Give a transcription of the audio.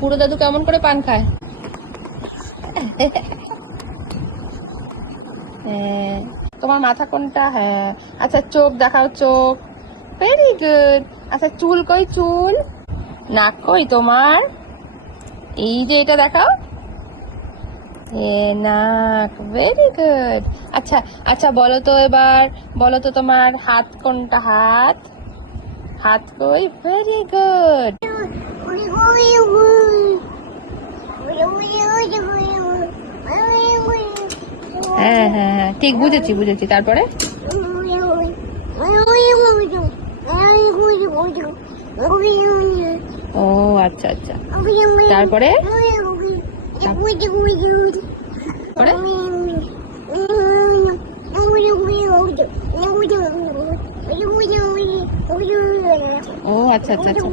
বুড়ো দাদু কেমন করে পান খায়? হ্যাঁ। তোমার মাথা কোনটা? হ্যাঁ। আচ্ছা চোখ দেখাও, চোখ। Very good. আচ্ছা চুল কই? চুল। নাক কই তোমার? এই যে এটা দেখাও। নাক। Very good. আচ্ছা আচ্ছা বলো তো এবার, বলো তো তোমার হাত কোনটা? হাত। হাত কই? Very good. হ্যাঁ হ্যাঁ হ্যাঁ ঠিক, বুঝেছি বুঝেছি। তারপরে? ও আচ্ছা আচ্ছা। তারপরে? তারপরে? ও আচ্ছা আচ্ছা আচ্ছা।